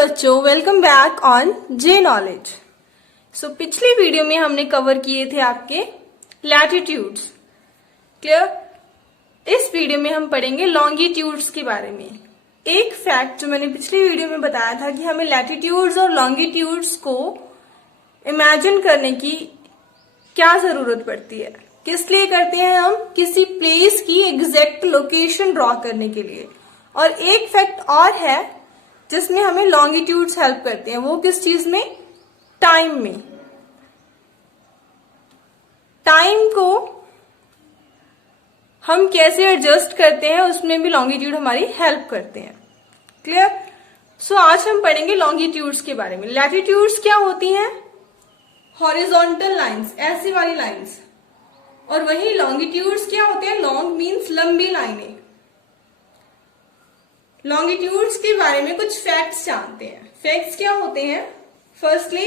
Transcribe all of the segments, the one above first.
बच्चों, welcome back on J knowledge. So पिछली video में हमने कवर किए थे आपके लैटिट्यूड्स। क्लियर? इस वीडियो में हम पढ़ेंगे लॉन्गिट्यूड्स के बारे में। एक फैक्ट जो मैंने पिछली वीडियो में बताया था कि हमें लैटिट्यूड्स और लॉन्गिट्यूड्स को इमेजिन करने की क्या जरूरत पड़ती है, किस लिए करते हैं हम, किसी प्लेस की एग्जैक्ट लोकेशन ड्रॉ करने के लिए। और एक फैक्ट और है जिसमें हमें लॉन्गिट्यूड्स हेल्प करते हैं, वो किस चीज में, टाइम में। टाइम को हम कैसे एडजस्ट करते हैं उसमें भी लॉन्गिट्यूड हमारी हेल्प करते हैं। क्लियर? सो आज हम पढ़ेंगे लॉन्गिट्यूड्स के बारे में। लैटिट्यूड्स क्या होती हैं? हॉरिजॉन्टल लाइंस, ऐसी वाली लाइंस। और वही लॉन्गिट्यूड्स क्या होते हैं? लॉन्ग मीन्स लंबी लाइनें। लॉन्गिट्यूड्स के बारे में कुछ फैक्ट्स जानते हैं। फैक्ट्स क्या होते हैं? Firstly,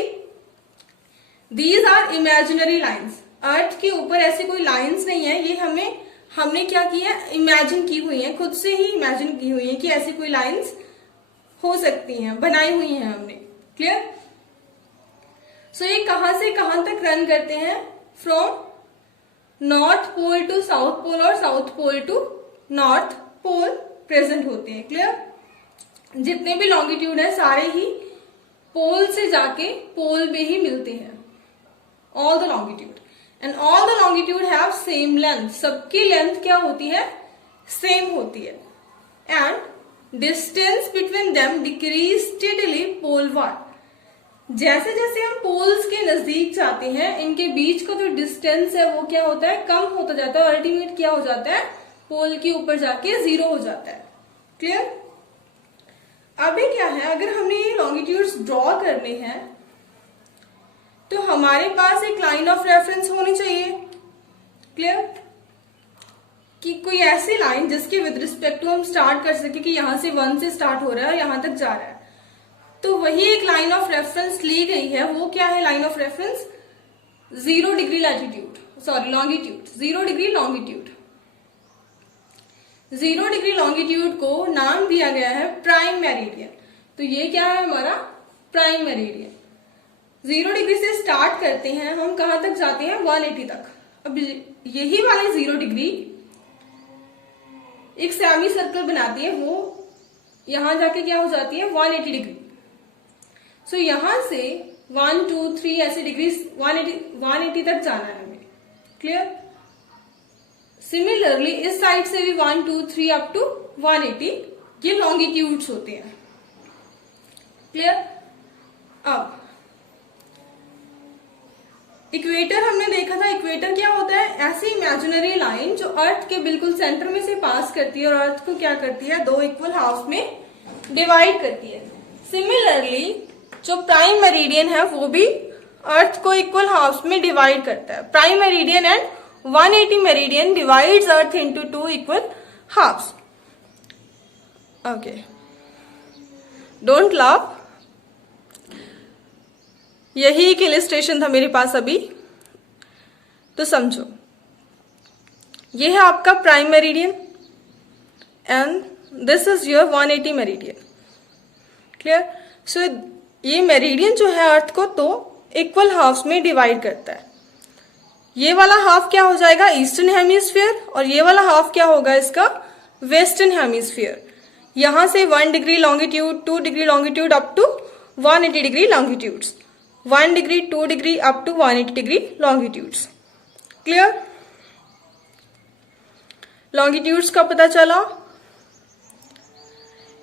these are imaginary lines. Earth के ऊपर ऐसी कोई लाइंस नहीं है, ये हमने क्या किया है, इमेजिन की हुई है, खुद से ही इमेजिन की हुई है कि ऐसी कोई लाइंस हो सकती हैं, बनाई हुई हैं हमने। क्लियर? सो ये कहां से कहां तक रन करते हैं? From north pole to south pole और south pole to north pole present होते हैं। क्लियर? जितने भी लॉन्गिट्यूड है सारे ही पोल से जाके पोल पे ही मिलते हैं। All the longitude and all the longitude have same length. सबकी लेंथ क्या होती है? सेम होती है। And distance between them decrease steadily poleward. जैसे जैसे हम पोल्स के नजदीक जाते हैं, इनके बीच का जो डिस्टेंस है वो क्या होता है? कम होता जाता है। अल्टीमेट क्या हो जाता है? पोल के ऊपर जाके 0 हो जाता है। क्लियर? अभी क्या है, अगर हमने ये लॉन्गिट्यूड्स ड्रॉ करने हैं तो हमारे पास एक लाइन ऑफ रेफरेंस होनी चाहिए। क्लियर? कि कोई ऐसी लाइन जिसके विद रिस्पेक्ट टू हम स्टार्ट कर सके कि यहां से 1 से स्टार्ट हो रहा है और यहां तक जा रहा है। तो वही एक लाइन ऑफ रेफरेंस ली गई है। वो क्या है line of reference? 0 degree latitude, sorry longitude, 0 degree longitude. 0 degree longitude को नाम दिया गया है प्राइम मेरिडियन। तो ये क्या है हमारा? Prime meridian. 0 डिग्री से स्टार्ट करते हैं हम, कहां तक जाते हैं? 180 तक। अब यही वाली 0 डिग्री एक सेमी सर्कल बनाती है, वो यहां जाके क्या हो जाती है? 180 डिग्री। सो यहां से 1 2 3 ऐसी डिग्री 180 तक जाना है हमें। क्लियर? सिमिलरली इस साइड से भी 1 2 3 अप टू 180 ये लॉन्गिट्यूड्स होते हैं। क्लियर? अब इक्वेटर हमने देखा था। इक्वेटर क्या होता है? ऐसी इमेजिनरी लाइन जो अर्थ के बिल्कुल सेंटर में से पास करती है और अर्थ को क्या करती है? 2 इक्वल हाफ में डिवाइड करती है। सिमिलरली जो प्राइम मेरिडियन है वो भी अर्थ को इक्वल हाफ में डिवाइड करता है। Prime meridian and 180 meridian divides earth into 2 equal halves. Okay, don't love. यही एक इलिस्ट्रेशन था मेरे पास अभी, तो समझो। ये है आपका prime meridian and this is your 180 meridian. Clear? So ये मेरिडियन जो है अर्थ को तो इक्वल हाफ्स में डिवाइड करता है। ये वाला हाफ क्या हो जाएगा? ईस्टर्न हेमिस्फीयर, और ये वाला हाफ क्या होगा इसका? Western hemisphere. यहां से 1 degree longitude, 2 degree longitude up to 180 degree longitudes, 1 degree 2 degree up to 180 degree longitudes. Clear? Longitudes का पता चला।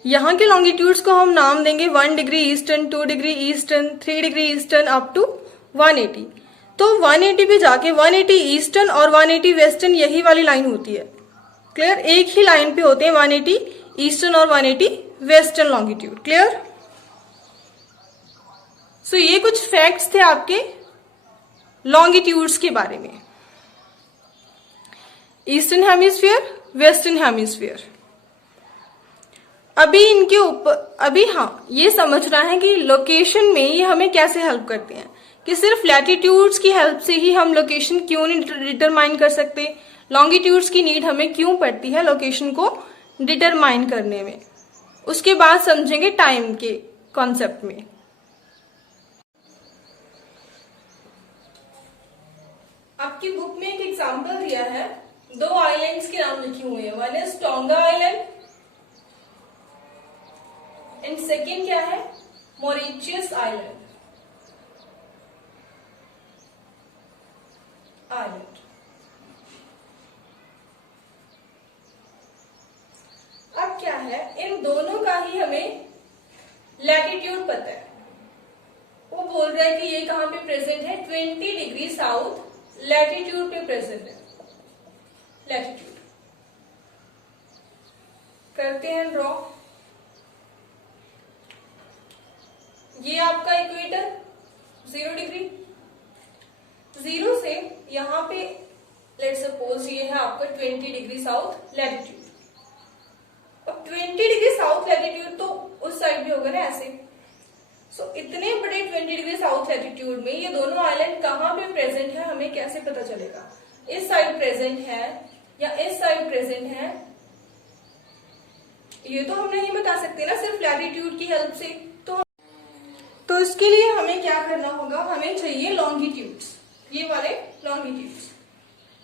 यहां के लॉन्गिट्यूड्स को हम नाम देंगे 1 degree eastern, 2 degree eastern, 3 degree eastern up to 180। तो 180 पे जाके 180 ईस्टर्न और 180 वेस्टर्न यही वाली लाइन होती है। क्लियर? एक ही लाइन पे होते हैं 180 ईस्टर्न और 180 वेस्टर्न लॉन्गिट्यूड। क्लियर? सो ये कुछ फैक्ट्स थे आपके लॉन्गिट्यूड्स के बारे में। Eastern hemisphere, western hemisphere. अभी हाँ, ये समझना है कि लोकेशन में ये हमें कैसे हेल्प करते हैं, कि सिर्फ लैटिट्यूड्स की हेल्प से ही हम लोकेशन क्यों नहीं डिटरमाइन कर सकते, लॉन्गिट्यूड्स की नीड हमें क्यों पड़ती है लोकेशन को डिटरमाइन करने में। उसके बाद समझेंगे टाइम के कॉन्सेप्ट में। आपकी बुक में एक एग्जांपल दिया है, 2 आइलैंड्स के नाम लिखे हुए हैं, one is tonga island and second क्या है, मॉरिशियस आइलैंड। अब क्या है, इन दोनों का ही हमें लैटिट्यूड पता है। वो बोल रहा है कि ये कहां पे प्रेजेंट है, 20 डिग्री साउथ लैटिट्यूड पे प्रेजेंट है। लैटिट्यूड करते हैं ड्रॉ। ये आपका इक्वेटर 0 डिग्री, 0 से यहां पे लेट सपोज ये है आपका 20 डिग्री साउथ लैटिट्यूड। अब 20 डिग्री साउथ लैटिट्यूड तो उस साइड भी होगा ना ऐसे। सो इतने बड़े 20 डिग्री साउथ लैटिट्यूड में ये दोनों आइलैंड कहां पे प्रेजेंट है हमें कैसे पता चलेगा? इस साइड प्रेजेंट है या इस साइड प्रेजेंट है, ये तो हम नहीं बता सकते ना सिर्फ लैटिट्यूड की हेल्प से। तो इसके लिए हमें क्या करना होगा, हमें चाहिए लॉन्गिट्यूड्स, ये वाले लॉन्गिट्यूड्स।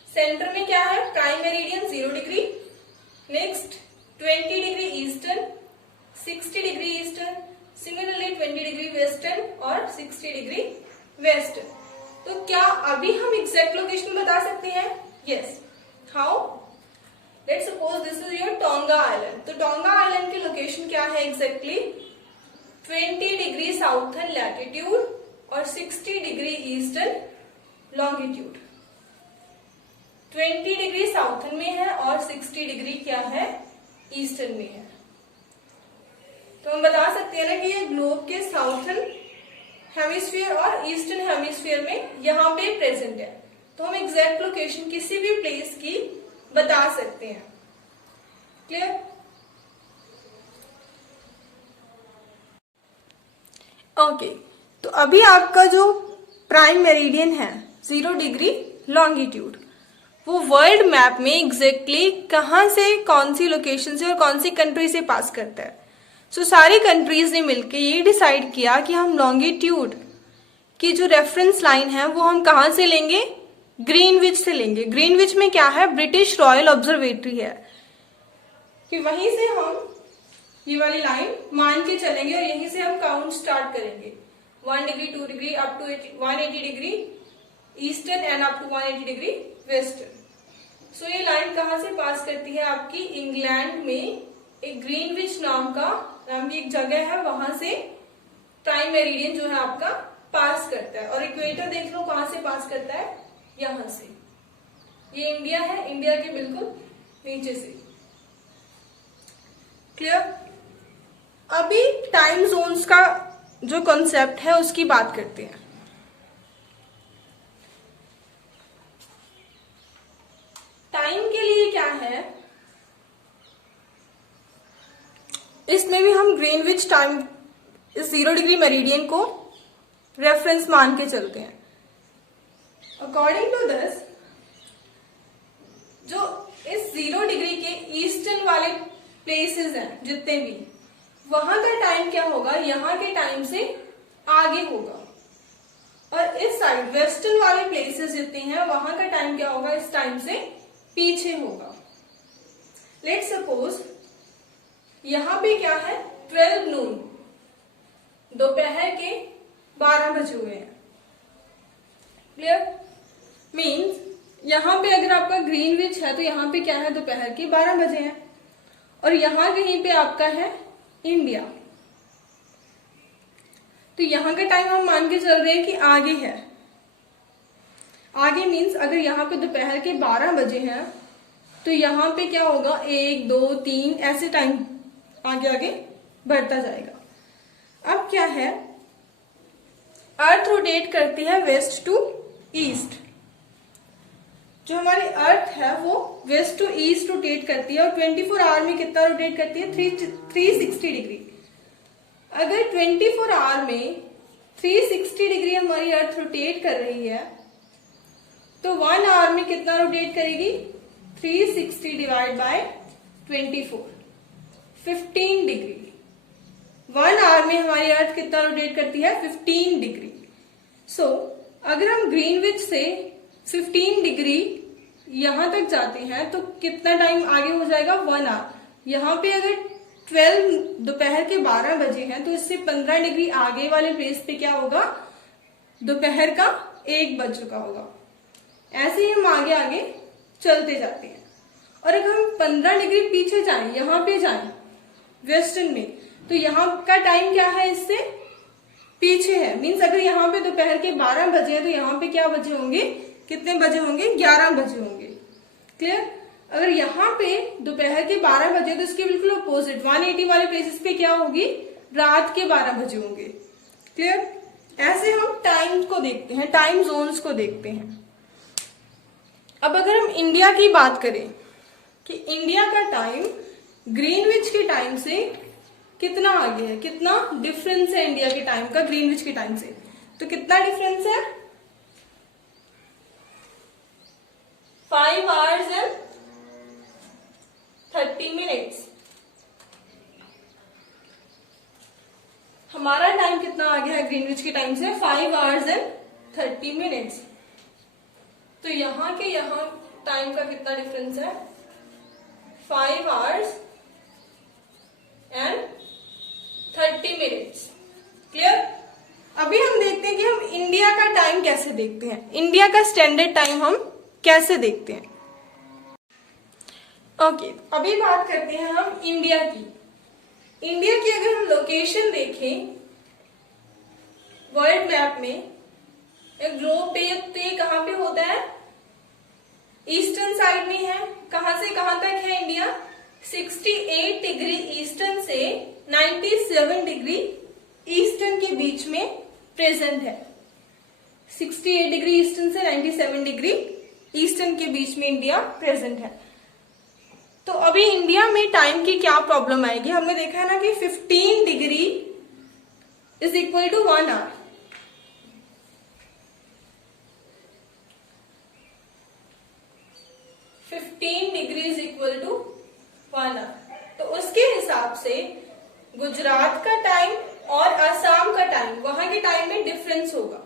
सेंटर में क्या है, prime meridian 0 degree, next 20 degree eastern, 60 degree eastern, similarly 20 degree western और 60 डिग्री वेस्टर्न। तो क्या अभी हम एग्जैक्ट लोकेशन बता सकते हैं? Yes. How? Let's suppose this is your tonga island. तो टोंगा आइलैंड की लोकेशन क्या है एग्जैक्टली? 20 डिग्री साउथर्न लैटिट्यूड और 60 degree eastern longitude. 20 degree southern में है और 60 डिग्री क्या है, ईस्टर्न में है। तो हम बता सकते हैं ना कि ये ग्लोब के साउथर्न हेमिस्फीयर और ईस्टर्न हेमिस्फीयर में यहाँ पे प्रेजेंट है। तो हम एग्जैक्ट लोकेशन किसी भी प्लेस की बता सकते हैं। क्लियर? ओके, तो अभी आपका जो प्राइम मेरिडियन है 0 डिग्री लॉन्गिट्यूड, वो वर्ल्ड मैप में एग्जैक्टली कहां से, कौन सी लोकेशन से और कौन सी कंट्री से पास करता है। सो सारी कंट्रीज ने मिलकर ये डिसाइड किया कि हम लॉन्गिट्यूड की जो रेफरेंस लाइन है वो हम कहां से लेंगे, ग्रीनविच से लेंगे। ग्रीनविच में क्या है, ब्रिटिश रॉयल ऑब्जर्वेटरी है, कि वहीं से हम ये वाली लाइन मान के चलेंगे और यहीं से हम काउंट स्टार्ट करेंगे। 1 degree 2 degree up to 180 degree eastern and up to 180 degree western. So ये लाइन कहां से पास करती है, आपकी इंग्लैंड में एक ग्रीनविच नाम की एक जगह है, वहां से प्राइम मेरिडियन जो है आपका पास करता है। और इक्वेटर देख लो कहां से पास करता है, यहां से। ये इंडिया है, इंडिया के बिल्कुल नीचे से। क्लियर? अभी टाइम जोन्स का जो कॉन्सेप्ट है उसकी बात करते हैं। टाइम के लिए क्या है, इसमें भी हम ग्रीनविच टाइम, इस 0 डिग्री मेरिडियन को रेफरेंस मान के चलते हैं। अकॉर्डिंग टू दिस, जो इस 0 डिग्री के ईस्टर्न वाले प्लेसेस हैं जितने भी, वहां का टाइम क्या होगा, यहाँ के टाइम से आगे होगा। और इस साइड वेस्टर्न वाले प्लेसेस जितने हैं वहां का टाइम क्या होगा, इस टाइम से पीछे होगा। लेट्स सपोज यहां पे क्या है, 12 नून, दोपहर के 12 बजे हुए हैं। क्लियर? मीन्स यहां पे अगर आपका ग्रीनविच है तो यहां पे क्या है, दोपहर के 12 बजे हैं। और यहां कहीं पे आपका है इंडिया, तो यहां का टाइम हम मान के चल रहे हैं कि आगे है। आगे मीन्स अगर यहाँ पे दोपहर के 12 बजे हैं तो यहाँ पे क्या होगा, 1 2 3 ऐसे टाइम आगे आगे बढ़ता जाएगा। अब क्या है, अर्थ रोटेट करती है वेस्ट टू ईस्ट। जो हमारी अर्थ है वो वेस्ट टू ईस्ट रोटेट करती है और 24 आवर में कितना रोटेट करती है, 360 डिग्री। अगर 24 आवर में 360 डिग्री हमारी अर्थ रोटेट कर रही है तो 1 आवर में कितना रोटेट करेगी, 360 डिवाइड बाय 24, 15 डिग्री। 1 आवर में हमारी अर्थ कितना रोटेट करती है? 15 डिग्री। सो अगर हम ग्रीनविच से 15 डिग्री यहां तक जाते हैं तो कितना टाइम आगे हो जाएगा? 1 आवर। यहाँ पे अगर 12 दोपहर के 12 बजे हैं तो इससे 15 डिग्री आगे वाले प्लेस पे क्या होगा? दोपहर का 1 बज चुका होगा। ऐसे ही हम आगे आगे चलते जाते हैं। और अगर हम 15 डिग्री पीछे जाएं, यहाँ पे जाएं वेस्टर्न में, तो यहाँ का टाइम क्या है? इससे पीछे है। मीन्स अगर यहाँ पे दोपहर के 12 बजे है तो यहाँ पे क्या बजे होंगे? कितने बजे होंगे? 11 बजे होंगे। क्लियर? अगर यहाँ पे दोपहर के 12 बजे तो इसके बिल्कुल अपोजिट 180 वाले प्लेसेस पे क्या होगी? रात के 12 बजे होंगे। क्लियर? ऐसे हम टाइम को देखते हैं, टाइम जोन्स को देखते हैं। अब अगर हम इंडिया की बात करें कि इंडिया का टाइम ग्रीनविच के टाइम से कितना आगे है, कितना डिफरेंस है इंडिया के टाइम का ग्रीनविच के टाइम से, तो कितना डिफरेंस है? 5 आवर्स एंड 30 मिनट्स। हमारा टाइम कितना आगे है ग्रीनविच के टाइम से? 5 आवर्स एंड 30 मिनट्स। तो यहाँ के यहाँ टाइम का कितना डिफरेंस है? 5 आवर्स एंड 30 मिनट्स। क्लियर? अभी हम देखते हैं कि हम इंडिया का टाइम कैसे देखते हैं, इंडिया का स्टैंडर्ड टाइम हम कैसे देखते हैं। ओके, अभी बात करते हैं हम इंडिया की। इंडिया की अगर हम लोकेशन देखें वर्ल्ड मैप में, एक ग्लोब पे, तो ये कहां पे होता है? ईस्टर्न साइड में है। कहां से कहां तक है इंडिया? 68 डिग्री ईस्टर्न से 97 डिग्री ईस्टर्न के बीच में प्रेजेंट है। 68 डिग्री ईस्टर्न से 97 डिग्री ईस्टर्न के बीच में इंडिया प्रेजेंट है। तो अभी इंडिया में टाइम की क्या प्रॉब्लम आएगी? हमने देखा है ना कि 15 degree is equal to 1 hour. Degree is equal to 1 hour. तो उसके हिसाब से गुजरात का टाइम और असम का टाइम, वहां के टाइम में डिफरेंस होगा।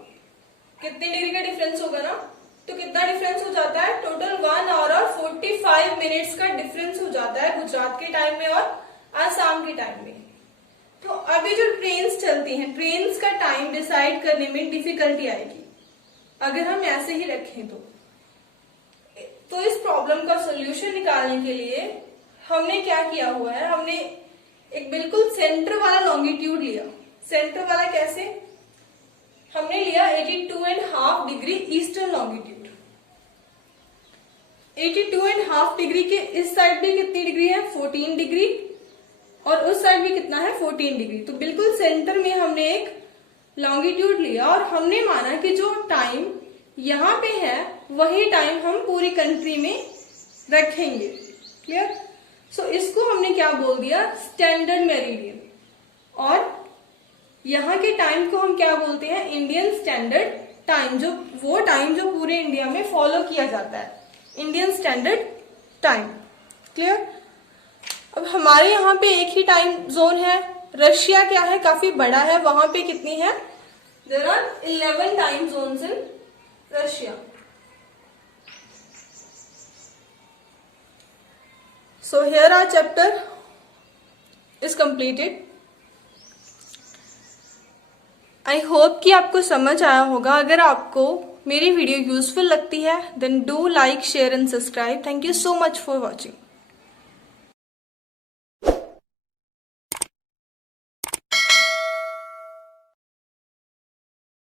कितने डिग्री का डिफरेंस होगा ना? तो कितना डिफरेंस हो जाता है? टोटल 1 आवर और 45 मिनट्स का डिफरेंस हो जाता है गुजरात के टाइम में और असम के टाइम में। तो अभी जो ट्रेन्स चलती हैं, ट्रेन्स का टाइम डिसाइड करने में डिफिकल्टी आएगी अगर हम ऐसे ही रखें तो इस प्रॉब्लम का सोल्यूशन निकालने के लिए हमने क्या किया हुआ है? हमने एक बिल्कुल सेंटर वाला लॉन्गिट्यूड लिया। सेंटर वाला कैसे? हमने लिया 82.5 डिग्री ईस्टर्न लॉन्गिट्यूड। 82.5 डिग्री के इस साइड भी कितनी डिग्री है? 14 डिग्री, और उस साइड भी कितना है? 14 डिग्री। तो बिल्कुल सेंटर में हमने एक लॉन्गिट्यूड लिया और हमने माना कि जो टाइम यहाँ पे है वही टाइम हम पूरी कंट्री में रखेंगे। क्लियर? सो इसको हमने क्या बोल दिया? Standard meridian. और यहाँ के टाइम को हम क्या बोलते हैं? Indian standard time. जो वो टाइम जो पूरे इंडिया में फॉलो किया जाता है, इंडियन स्टैंडर्ड टाइम। क्लियर? अब हमारे यहाँ पे एक ही टाइम जोन है। रशिया क्या है? काफी बड़ा है। वहां पे कितनी है? There are 11 time zones in Russia. So here our chapter is completed. I hope कि आपको समझ आया होगा। अगर आपको मेरी वीडियो यूजफुल लगती है then do like, share and subscribe. Thank you so much for watching.